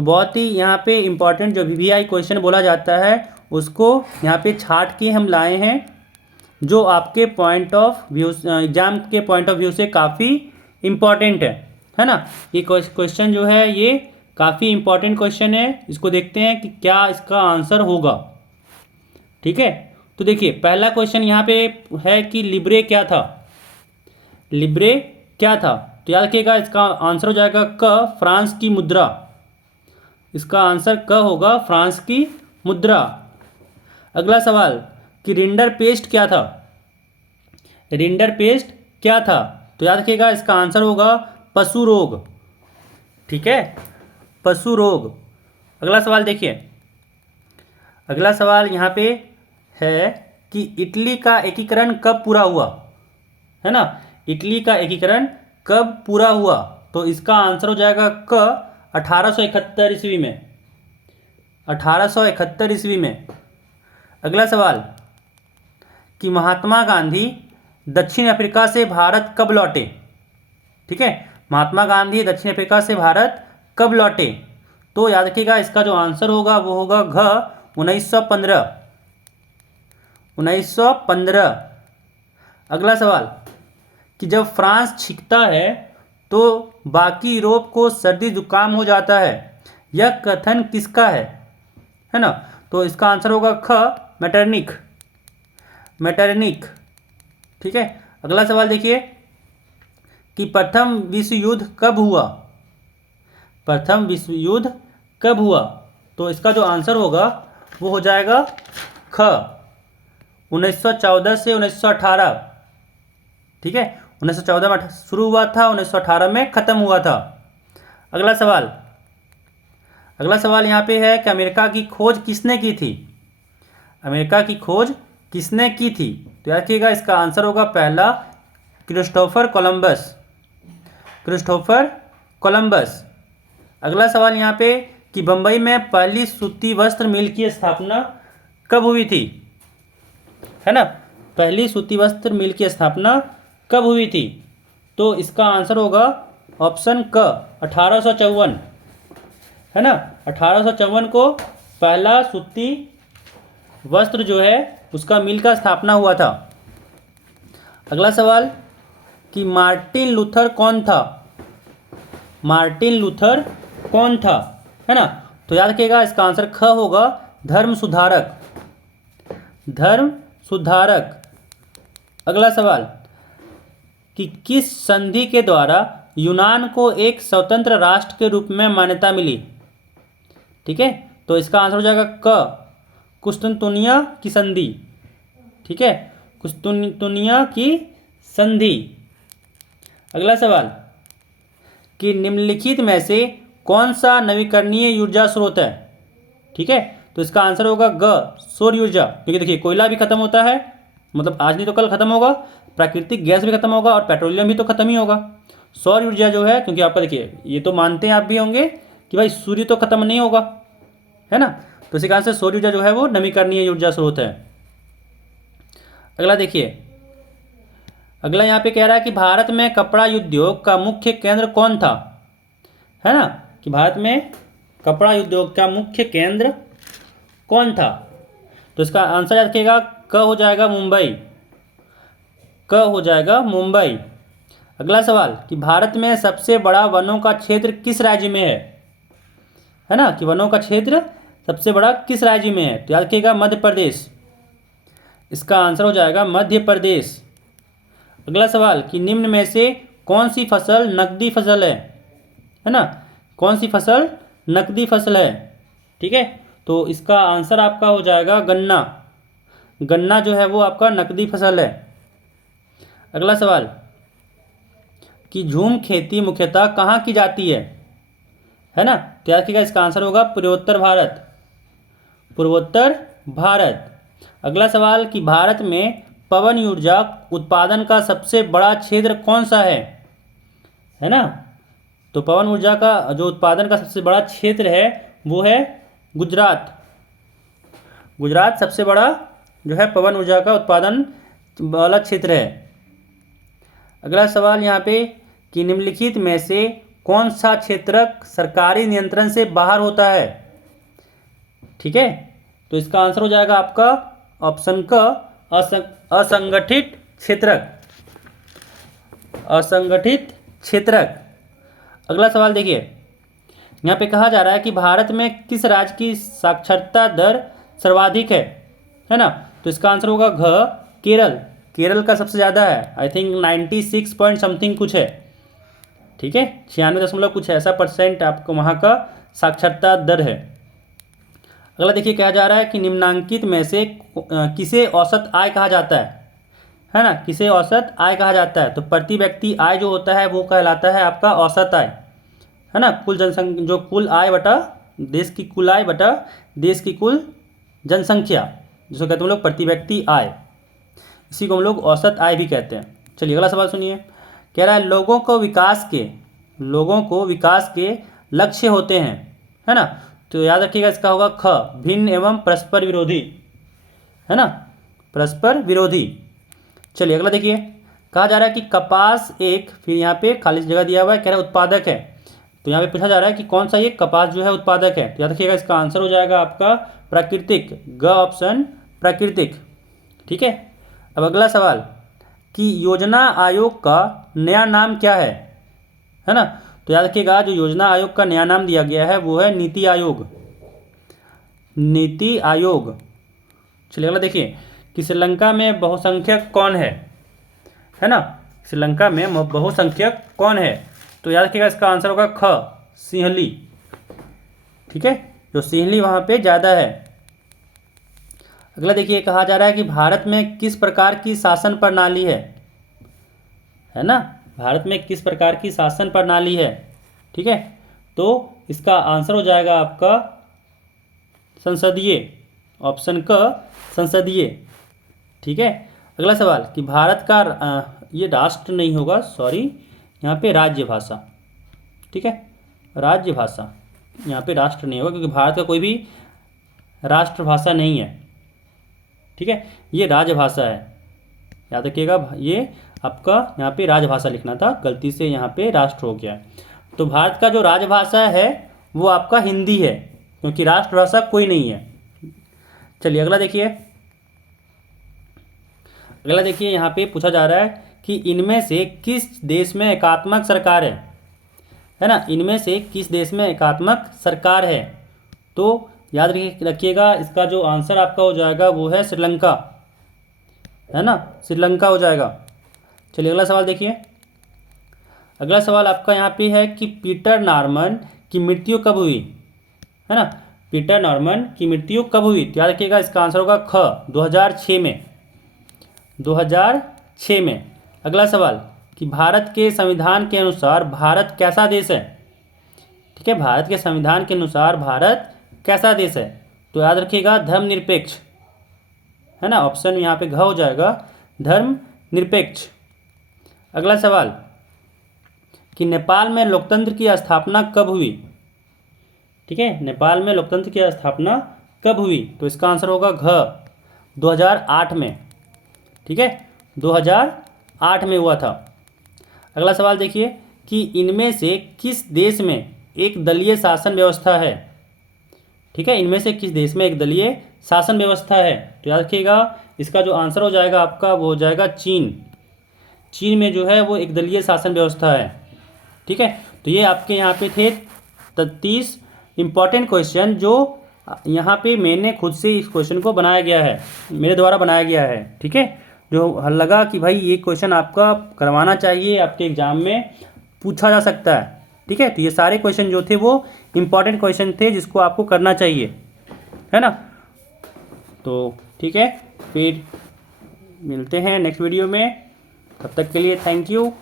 तो बहुत ही यहाँ पे इम्पॉर्टेंट जो वीवीआई क्वेश्चन बोला जाता है उसको यहाँ पे छाट के हम लाए हैं, जो आपके पॉइंट ऑफ व्यू, एग्जाम के पॉइंट ऑफ व्यू से काफ़ी इम्पॉर्टेंट है ना। ये क्वेश्चन जो है ये काफ़ी इम्पॉर्टेंट क्वेश्चन है। इसको देखते हैं कि क्या इसका आंसर होगा। ठीक है, तो देखिए पहला क्वेश्चन यहाँ पे है कि लिब्रे क्या था। लिब्रे क्या था, तो याद रखिएगा इसका आंसर हो जाएगा क, फ्रांस की मुद्रा। इसका आंसर क होगा, फ्रांस की मुद्रा। अगला सवाल कि रिंडर पेस्ट क्या था। रिंडर पेस्ट क्या था, तो याद रखिएगा इसका आंसर होगा पशु रोग। ठीक है, पशु रोग। अगला सवाल देखिए, अगला सवाल यहाँ पे है कि इटली का एकीकरण कब पूरा हुआ, है ना। इटली का एकीकरण कब पूरा हुआ, तो इसका आंसर हो जाएगा क, 1871 ईस्वी में। 1871 ईस्वी में। अगला सवाल कि महात्मा गांधी दक्षिण अफ्रीका से भारत कब लौटे। ठीक है, महात्मा गांधी दक्षिण अफ्रीका से भारत कब लौटे, तो याद रखिएगा इसका जो आंसर होगा वो होगा घ, 1915। 1915। अगला सवाल कि जब फ्रांस छींकता है तो बाकी यूरोप को सर्दी जुकाम हो जाता है, यह कथन किसका है ना। तो इसका आंसर होगा ख, मेटरनिख। मेटरनिख। ठीक है, अगला सवाल देखिए कि प्रथम विश्व युद्ध कब हुआ। प्रथम विश्व युद्ध कब हुआ, तो इसका जो आंसर होगा वो हो जाएगा ख, 1914 से 1918। ठीक है, 1914 में शुरू हुआ था, 1918 में ख़त्म हुआ था। अगला सवाल, अगला सवाल यहाँ पे है कि अमेरिका की खोज किसने की थी। अमेरिका की खोज किसने की थी, तो याद रखिएगा इसका आंसर होगा पहला, क्रिस्टोफर कोलंबस। Christopher Columbus. अगला सवाल यहाँ पे कि बंबई में पहली सूती वस्त्र मिल की स्थापना कब हुई थी, है ना। पहली सूती वस्त्र मिल की स्थापना कब हुई थी, तो इसका आंसर होगा ऑप्शन क, 1854, है ना। 1854 को पहला सूती वस्त्र जो है उसका मिल का स्थापना हुआ था। अगला सवाल कि मार्टिन लूथर कौन था। मार्टिन लूथर कौन था, है ना, तो याद रखिएगा इसका आंसर ख होगा, धर्म सुधारक। धर्म सुधारक। अगला सवाल कि किस संधि के द्वारा यूनान को एक स्वतंत्र राष्ट्र के रूप में मान्यता मिली। ठीक है, तो इसका आंसर हो जाएगा क, कुस्तुनतुनिया की संधि। ठीक है, कुस्तुनतुनिया की संधि। अगला सवाल कि निम्नलिखित में से कौन सा नवीकरणीय ऊर्जा स्रोत है। ठीक है, तो इसका आंसर होगा ग, सौर ऊर्जा। क्योंकि देखिए कोयला भी खत्म होता है, मतलब आज नहीं तो कल खत्म होगा, प्राकृतिक गैस भी खत्म होगा और पेट्रोलियम भी तो खत्म ही होगा। सौर ऊर्जा जो है, क्योंकि आपका देखिए ये तो मानते हैं आप भी होंगे कि भाई सूर्य तो खत्म नहीं होगा, है ना, तो इसी कारण से सौर ऊर्जा जो है वो नवीकरणीय ऊर्जा स्रोत है। अगला देखिए, अगला यहाँ पे कह रहा है कि भारत में कपड़ा उद्योग का मुख्य केंद्र कौन था, है ना, कि भारत में कपड़ा उद्योग का मुख्य केंद्र कौन था, तो इसका आंसर याद रखिएगा क हो जाएगा मुंबई। क हो जाएगा मुंबई। अगला सवाल कि भारत में सबसे बड़ा वनों का क्षेत्र किस राज्य में है ना, कि वनों का क्षेत्र सबसे बड़ा किस राज्य में है, तो याद रखिएगा मध्य प्रदेश। इसका आंसर हो जाएगा मध्य प्रदेश। अगला सवाल कि निम्न में से कौन सी फसल नकदी फसल है ना, कौन सी फसल नकदी फसल है। ठीक है, तो इसका आंसर आपका हो जाएगा गन्ना। गन्ना जो है वो आपका नकदी फसल है। अगला सवाल कि झूम खेती मुख्यतः कहाँ की जाती है ना, तो याद रखिएगा इसका आंसर होगा पूर्वोत्तर भारत। पूर्वोत्तर भारत। अगला सवाल कि भारत में पवन ऊर्जा उत्पादन का सबसे बड़ा क्षेत्र कौन सा है ना, तो पवन ऊर्जा का जो उत्पादन का सबसे बड़ा क्षेत्र है वो है गुजरात। गुजरात सबसे बड़ा जो है पवन ऊर्जा का उत्पादन वाला क्षेत्र है। अगला सवाल यहाँ पे कि निम्नलिखित में से कौन सा क्षेत्रक सरकारी नियंत्रण से बाहर होता है? ठीक है, तो इसका आंसर हो जाएगा आपका ऑप्शन क, असंगठित क्षेत्रक। असंगठित क्षेत्रक। अगला सवाल देखिए, यहाँ पे कहा जा रहा है कि भारत में किस राज्य की साक्षरता दर सर्वाधिक है ना? तो इसका आंसर होगा घ, केरल। केरल का सबसे ज़्यादा है, आई थिंक 96 पॉइंट समथिंग कुछ है। ठीक है, 96 कुछ ऐसा % आपको वहाँ का साक्षरता दर है। अगला देखिए, कहा जा रहा है कि निम्नांकित में से किसे औसत आय कहा जाता है ना? किसे औसत आय कहा जाता है? तो प्रति व्यक्ति आय जो होता है वो कहलाता है आपका औसत आय, है ना? कुल जनसंख्या, जो कुल आय बटा देश की कुल आय बटा देश की कुल जनसंख्या, जिसको कहते हैं हम लोग प्रति व्यक्ति आय, इसी को हम लोग औसत आय भी कहते हैं। चलिए अगला सवाल सुनिए, कह रहा है लोगों को विकास के लक्ष्य होते हैं, है ना? तो याद रखिएगा इसका होगा ख, भिन्न एवं परस्पर विरोधी, है ना? परस्पर विरोधी। चलिए अगला देखिए, कहा जा रहा है कि कपास एक, फिर यहाँ पे खाली जगह दिया हुआ है, कह रहा है उत्पादक है। तो यहाँ पे पूछा जा रहा है कि कौन सा ये कपास जो है उत्पादक है? तो याद रखिएगा इसका आंसर हो जाएगा आपका प्राकृतिक, ग ऑप्शन प्राकृतिक। ठीक है, अब अगला सवाल कि योजना आयोग का नया नाम क्या है ना? तो याद रखिएगा जो योजना आयोग का नया नाम दिया गया है वो है नीति आयोग। नीति आयोग। चलिए अगला देखिए कि श्रीलंका में बहुसंख्यक कौन है ना? श्रीलंका में बहुसंख्यक कौन है? तो याद रखिएगा इसका आंसर होगा ख, सिंहली। ठीक है, जो सिंहली वहाँ पे ज़्यादा है। अगला देखिए, कहा जा रहा है कि भारत में किस प्रकार की शासन प्रणाली है ना? भारत में किस प्रकार की शासन प्रणाली है? ठीक है, तो इसका आंसर हो जाएगा आपका संसदीय, ऑप्शन क, संसदीय। ठीक है, अगला सवाल कि भारत का ये राष्ट्र नहीं होगा, सॉरी, यहाँ पे राज्य भाषा। ठीक है, राज्य भाषा, यहाँ पे राष्ट्र नहीं होगा क्योंकि भारत का कोई भी राष्ट्रभाषा नहीं है। ठीक है, ये राजभाषा है, याद रखिएगा, ये आपका यहाँ पे राजभाषा लिखना था, गलती से यहाँ पे राष्ट्र हो गया। तो भारत का जो राजभाषा है वो आपका हिंदी है, क्योंकि राष्ट्रभाषा कोई नहीं है। चलिए अगला देखिए, यहाँ पे पूछा जा रहा है कि इनमें से किस देश में एकात्मक सरकार है ना? इनमें से किस देश में एकात्मक सरकार है? तो याद रखिएगा इसका जो आंसर आपका हो जाएगा वो है श्रीलंका, है ना? श्रीलंका हो जाएगा। चलिए अगला सवाल देखिए, अगला सवाल आपका यहाँ पे है कि पीटर नॉर्मन की मृत्यु कब हुई, है ना? पीटर नॉर्मन की मृत्यु कब हुई? तो याद रखिएगा इसका आंसर होगा ख, 2006 में। 2006 में। अगला सवाल कि भारत के संविधान के अनुसार भारत कैसा देश है? ठीक है, भारत के संविधान के अनुसार भारत कैसा देश है? तो याद रखिएगा धर्मनिरपेक्ष, है ना? ऑप्शन यहाँ पे घ हो जाएगा, धर्मनिरपेक्ष। अगला सवाल कि नेपाल में लोकतंत्र की स्थापना कब हुई? ठीक है, नेपाल में लोकतंत्र की स्थापना कब हुई? तो इसका आंसर होगा घ, 2008 में। ठीक है, 2008 में हुआ था। अगला सवाल देखिए कि इनमें से किस देश में एक दलीय शासन व्यवस्था है? ठीक है, इनमें से किस देश में एक दलीय शासन व्यवस्था है? तो याद रखिएगा इसका जो आंसर हो जाएगा आपका वो हो जाएगा चीन। चीन में जो है वो एक दलीय शासन व्यवस्था है। ठीक है, तो ये आपके यहाँ पे थे 33 इम्पॉर्टेंट क्वेश्चन जो यहाँ पे मैंने खुद से इस क्वेश्चन को बनाया गया है, मेरे द्वारा बनाया गया है। ठीक है, जो लगा कि भाई ये क्वेश्चन आपका करवाना चाहिए, आपके एग्जाम में पूछा जा सकता है। ठीक है, तो ये सारे क्वेश्चन जो थे वो इम्पॉर्टेंट क्वेश्चन थे जिसको आपको करना चाहिए, है ना? तो ठीक है, फिर मिलते हैं नेक्स्ट वीडियो में, तब तक के लिए थैंक यू।